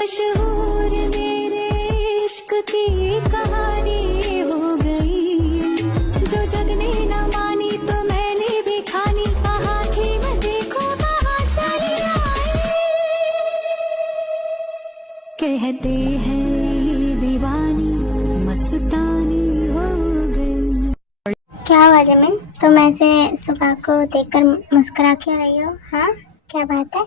मशहूर मेरे इश्क की कहानी हो गई, जो जग ने न मानी तो मैंने भी खानी, कहा थी मैं देखो कहाँ चली आई। कहते हैं ये दीवानी मस्तानी हो गई। क्या हुआ जमीन, तुम ऐसे सुबह को देखकर मुस्कुरा क्यों रही हो? हाँ, क्या बात है?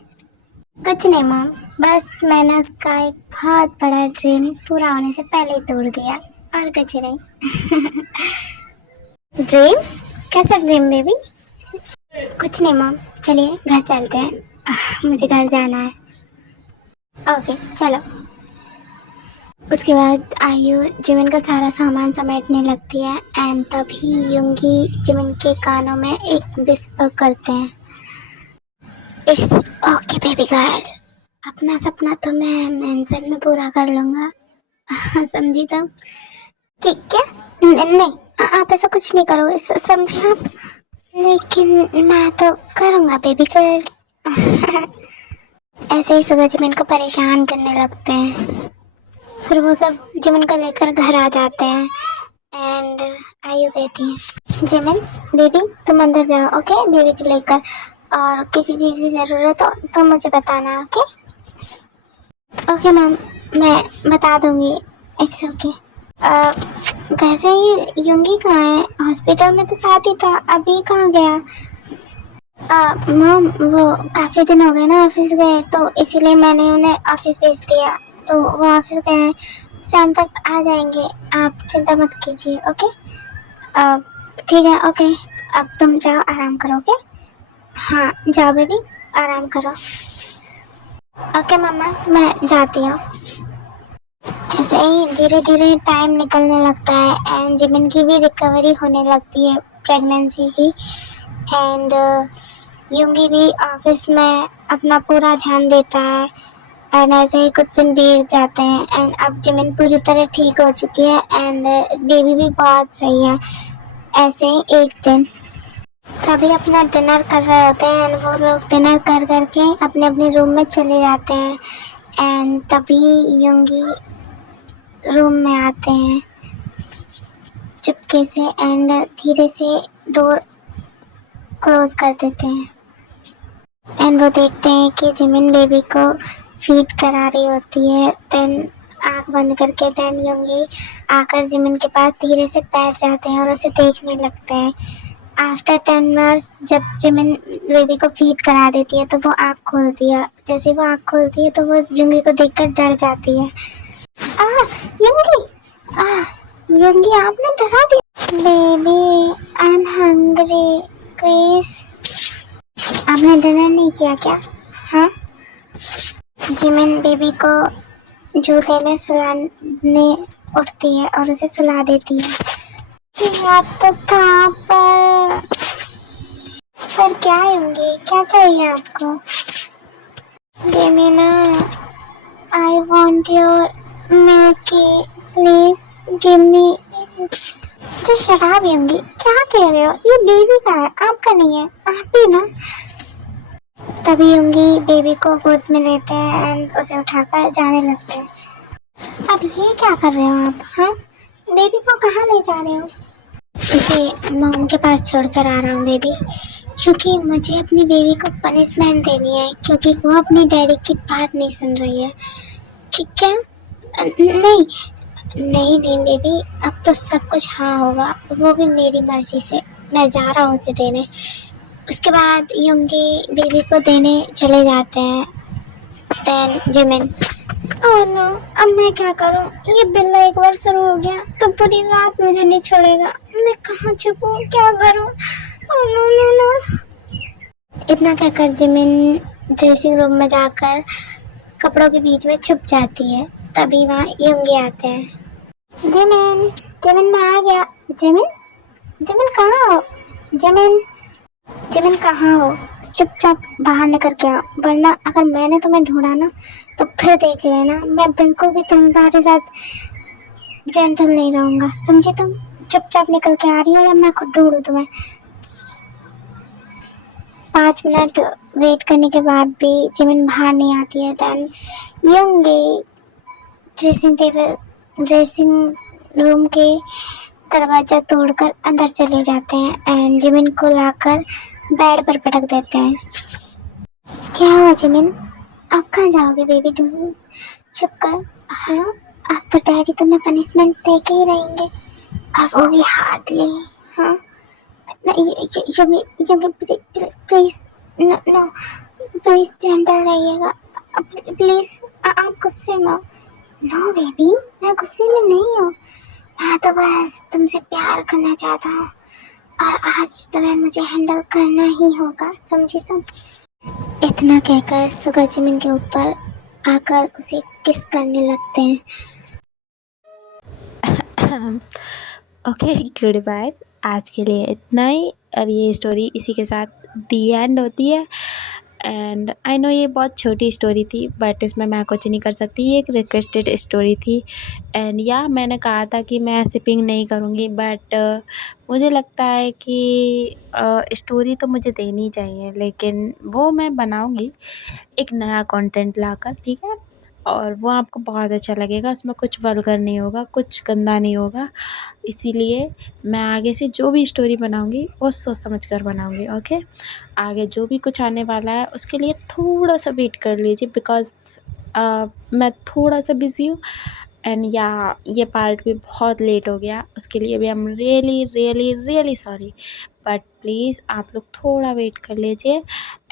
कुछ नहीं मॉम, बस मैंने उसका एक बहुत बड़ा ड्रीम पूरा होने से पहले ही तोड़ दिया, और कुछ नहीं। ड्रीम? कैसा ड्रीम बेबी? कुछ नहीं मॉम, चलिए घर चलते हैं, मुझे घर जाना है। ओके चलो। उसके बाद आयु जिमिन का सारा सामान समेटने लगती है एंड तभी युंगी जिमिन के कानों में एक विस्पर करते हैं, इट्स ओके बेबी गर्ल, अपना सपना तो मैं मेंशन में पूरा कर लूँगा। समझी तुम? ठीक है? नहीं, आप ऐसा कुछ नहीं करोगे, समझे आप? लेकिन मैं तो करूँगा बेबी गर्ल। ऐसे ही सुबह जिमिन को परेशान करने लगते हैं, फिर वो सब जिमिन को लेकर घर आ जाते हैं एंड आयु कहती है, जिमिन बेबी तुम अंदर जाओ, ओके? बेबी को लेकर, और किसी चीज़ की ज़रूरत हो तो मुझे बताना, ओके? ओके मैम, मैं बता दूँगी, इट्स ओके। वैसे ही युंगी कहाँ है? हॉस्पिटल में तो साथ ही था, अभी कहाँ गया? मैम वो काफ़ी दिन हो गए ना ऑफिस गए, तो इसीलिए मैंने उन्हें ऑफिस भेज दिया, तो वो ऑफिस गए हैं, शाम तक आ जाएंगे, आप चिंता मत कीजिए, ओके? ठीक है, ओके, अब तुम जाओ आराम करो, ओके? हाँ जाओ बेबी, आराम करो। ओके मम्मा, मैं जाती हूँ। ऐसे ही धीरे धीरे टाइम निकलने लगता है एंड जिमिन की भी रिकवरी होने लगती है प्रेगनेंसी की, एंड युंगी भी ऑफिस में अपना पूरा ध्यान देता है एंड ऐसे ही कुछ दिन बीत जाते हैं एंड अब जिमिन पूरी तरह ठीक हो चुकी है एंड बेबी भी बहुत सही है। ऐसे ही एक दिन सभी अपना डिनर कर रहे होते हैं एंड वो लोग डिनर कर करके अपने अपने रूम में चले जाते हैं एंड तभी युंगी रूम में आते हैं चुपके से एंड धीरे से डोर क्लोज कर देते हैं एंड वो देखते हैं कि जिमिन बेबी को फीड करा रही होती है। देन आँख बंद करके देन युंगी आकर जिमिन के पास धीरे से बैठ जाते हैं और उसे देखने लगते हैं। आफ्टर 10 मिनट्स जब जिमिन बेबी को फीड करा देती है तो वो आँख खोलती है। जैसे वो आँख खोलती है तो वो युंगी को देखकर डर जाती है। युंगी, युंगी आपने डरा दिया। Baby I am hungry, please. आपने डिनर नहीं किया क्या? हाँ। जिमिन बेबी को झूले में सुलाने उठती है और उसे सुला देती है। याद तो था पर क्या होंगे, क्या चाहिए आपको? जिमिना, I want your milky, please give me. जो शराब होंगी, क्या कह रहे हो? ये बेबी का है, आपका नहीं है, आप ही ना। तभी होंगी बेबी को गोद में लेते हैं एंड उसे उठाकर जाने लगते हैं। अब ये क्या कर रहे हो आप? हाँ, बेबी को कहाँ ले जा रहे हो? इसे मॉम के पास छोड़कर आ रहा हूँ बेबी, क्योंकि मुझे अपनी बेबी को पनिशमेंट देनी है क्योंकि वो अपनी डैडी की बात नहीं सुन रही है। क्या? नहीं नहीं नहीं बेबी, अब तो सब कुछ हाँ होगा, वो भी मेरी मर्जी से। मैं जा रहा हूँ उसे देने। उसके बाद युंगी बेबी को देने चले जाते हैं। देन जिमिन, ओह नो, अब मैं क्या करूं? ये बिल्ला एक बार शुरू हो गया तो पूरी रात मुझे नहीं छोड़ेगा। मैं कहाँ छुपूं, क्या करूं? Oh no no no. इतना कहकर जिमिन ड्रेसिंग रूम में जाकर कपड़ों के बीच में छुप जाती है। तभी वहाँ युंगी आते हैं। जिमिन, जिमिन मैं आ गया। जिमिन, जिमिन कहाँ हो? जिमिन, जिमिन कहाँ हो? चुपचाप बाहर निकल के आओ, वरना अगर मैंने तुम्हें ढूंढा ना तो फिर देख लेना, मैं बिल्कुल भी तुम्हारे साथ जेंटल नहीं रहूंगा, समझे तुम? चुपचाप निकल के आ रही हो या मैं खुद ढूंढूं तुम्हें? 5 मिनट वेट करने के बाद भी जिमिन बाहर नहीं आती है, देन यंगे ड्रेसिंग रूम के दरवाजा तोड़कर अंदर चले जाते हैं एंड जिमिन को लाकर बेड पर पटक देते हैं। क्या हुआ जिमिन? आप कहाँ जाओगे बेबी? ढूंढ चुप कर। हाँ, आपका डैडी तुम्हें पनिशमेंट दे के ही रहेंगे, और वो भी हार्डली। हाँ, प्लीज नो, प्लीज जेंटल रहिएगा, प्लीज। आप गुस्से में? नो बेबी, मैं गुस्से में नहीं हूँ, मैं तो बस तुमसे प्यार करना चाहता हूँ, और आज तुम्हें मुझे हैंडल करना ही होगा, समझी तुम? इतना कहकर सुगा जिमिन के ऊपर आकर उसे किस करने लगते हैं। Okay, goodbye. आज के लिए इतना ही, और ये स्टोरी इसी के साथ दी एंड होती है। एंड आई नो ये बहुत छोटी स्टोरी थी, बट इसमें मैं कुछ नहीं कर सकती, ये एक रिक्वेस्टेड स्टोरी थी। एंड या मैंने कहा था कि मैं सिपिंग नहीं करूँगी, बट मुझे लगता है कि स्टोरी तो मुझे देनी चाहिए, लेकिन वो मैं बनाऊँगी एक नया कंटेंट लाकर, ठीक है? और वो आपको बहुत अच्छा लगेगा, उसमें कुछ वल्गर नहीं होगा, कुछ गंदा नहीं होगा। इसीलिए मैं आगे से जो भी स्टोरी बनाऊँगी वो सोच समझ कर बनाऊँगी, ओके? आगे जो भी कुछ आने वाला है उसके लिए थोड़ा सा वेट कर लीजिए, बिकॉज़ मैं थोड़ा सा बिज़ी हूँ। एंड या ये पार्ट भी बहुत लेट हो गया, उसके लिए भी I am really really really sorry, but please आप लोग थोड़ा वेट कर लीजिए।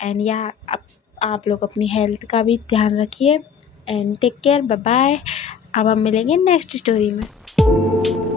एंड या आप लोग अपनी हेल्थ का भी ध्यान रखिए, and take care, bye bye. अब हम मिलेंगे नेक्स्ट स्टोरी में।